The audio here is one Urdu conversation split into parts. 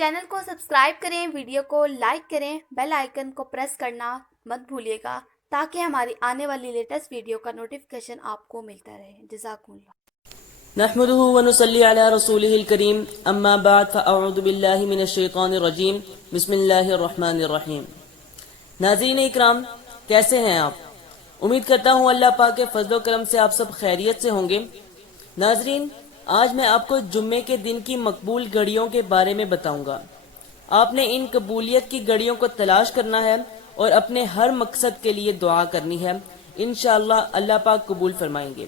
چینل کو سبسکرائب کریں، ویڈیو کو لائک کریں، بیل آئیکن کو پریس کرنا مت بھولیے گا تاکہ ہماری آنے والی لیٹسٹ ویڈیو کا نوٹیفیکیشن آپ کو ملتا رہے۔ جزاکم اللہ۔ نحمده ونصلي على رسوله الكريم اما بعد فاعوذ بالله من الشیطان الرجیم بسم اللہ الرحمن الرحیم۔ ناظرین اکرام، کیسے ہیں آپ؟ امید کرتا ہوں اللہ پاک کے فضل و کرم سے آپ سب خیریت سے ہوں گے۔ ناظرین، آج میں آپ کو جمعے کے دن کی مقبول گھڑیوں کے بارے میں بتاؤں گا۔ آپ نے ان قبولیت کی گھڑیوں کو تلاش کرنا ہے اور اپنے ہر مقصد کے لیے دعا کرنی ہے، انشاءاللہ اللہ پاک قبول فرمائیں گے۔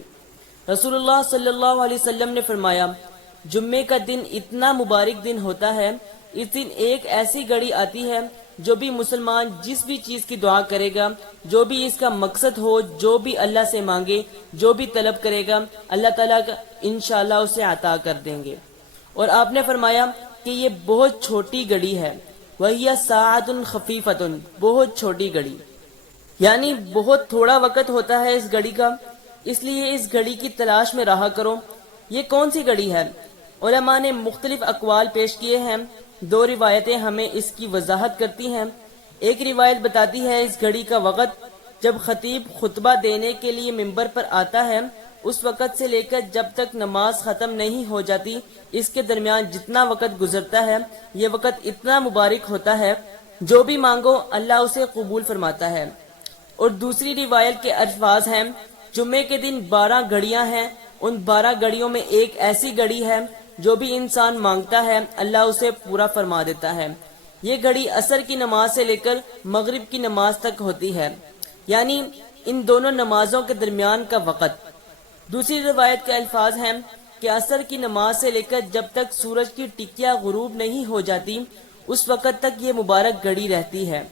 رسول اللہ صلی اللہ علیہ وسلم نے فرمایا، جمعے کا دن اتنا مبارک دن ہوتا ہے، اس دن ایک ایسی گھڑی آتی ہے جو بھی مسلمان جس بھی چیز کی دعا کرے گا، جو بھی اس کا مقصد ہو، جو بھی اللہ سے مانگے، جو بھی طلب کرے گا، اللہ تعالیٰ انشاءاللہ اسے عطا کر دیں گے۔ اور آپ نے فرمایا کہ یہ بہت چھوٹی گھڑی ہے، وَهِيَ سَاعَةٌ خَفِيفَةٌ، بہت چھوٹی گھڑی، یعنی بہت تھوڑا وقت ہوتا ہے اس گھڑی کا، اس لیے اس گھڑی کی تلاش میں رہا کرو۔ یہ کون سی گھڑی ہے؟ علماء نے مختلف اقوال پیش کیے ہیں، دو روایتیں ہمیں اس کی وضاحت کرتی ہیں۔ ایک روایت بتاتی ہے اس گھڑی کا وقت جب خطیب خطبہ دینے کے لیے ممبر پر آتا ہے، اس وقت سے لے کر جب تک نماز ختم نہیں ہو جاتی، اس کے درمیان جتنا وقت گزرتا ہے، یہ وقت اتنا مبارک ہوتا ہے، جو بھی مانگو اللہ اسے قبول فرماتا ہے۔ اور دوسری روایت کے الفاظ ہیں، جمعے کے دن 12 گھڑیاں ہیں، ان 12 گھڑیوں میں ایک ایسی گھڑی ہے جو بھی انسان مانگتا ہے اللہ اسے پورا فرما دیتا ہے۔ یہ گھڑی عصر کی نماز سے لے کر مغرب کی نماز تک ہوتی ہے، یعنی ان دونوں نمازوں کے درمیان کا وقت۔ دوسری روایت کے الفاظ ہیں کہ عصر کی نماز سے لے کر جب تک سورج کی ٹکیا غروب نہیں ہو جاتی، اس وقت تک یہ مبارک گھڑی رہتی ہے۔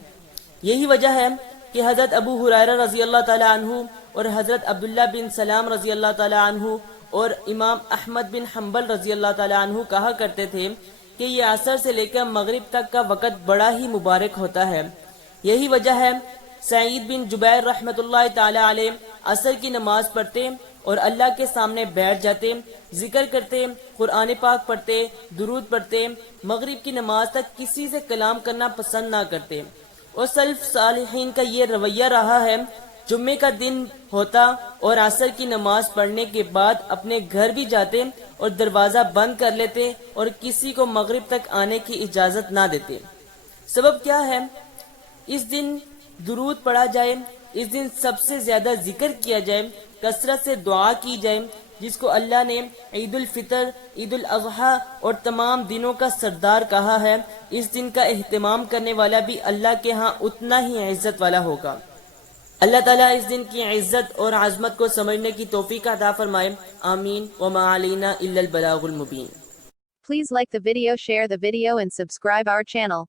یہی وجہ ہے کہ حضرت ابو ہریرہ رضی اللہ تعالی عنہ اور حضرت عبداللہ بن سلام رضی اللہ تعالی عنہ اور امام احمد بن حنبل رضی اللہ تعالی عنہ کہا کرتے تھے کہ یہ عصر سے لے کر مغرب تک کا وقت بڑا ہی مبارک ہوتا ہے۔ یہی وجہ ہے سعید بن جبیر رحمۃ اللہ تعالی علیہ عصر کی نماز پڑھتے اور اللہ کے سامنے بیٹھ جاتے، ذکر کرتے، قرآن پاک پڑھتے، درود پڑھتے، مغرب کی نماز تک کسی سے کلام کرنا پسند نہ کرتے۔ اور سلف صالحین کا یہ رویہ رہا ہے، جمعے کا دن ہوتا اور عصر کی نماز پڑھنے کے بعد اپنے گھر بھی جاتے اور دروازہ بند کر لیتے اور کسی کو مغرب تک آنے کی اجازت نہ دیتے۔ سبب کیا ہے؟ اس دن درود پڑھا جائے، اس دن سب سے زیادہ ذکر کیا جائے، کثرت سے دعا کی جائے، جس کو اللہ نے عید الفطر، عید الاضحیٰ اور تمام دنوں کا سردار کہا ہے۔ اس دن کا اہتمام کرنے والا بھی اللہ کے ہاں اتنا ہی عزت والا ہوگا۔ اللہ تعالیٰ اس دن کی عزت اور عظمت کو سمجھنے کی توفیق عطا فرمائے، آمین۔ وما علینا الا البلاغ المبین۔ Please like the video, share the video and subscribe our channel.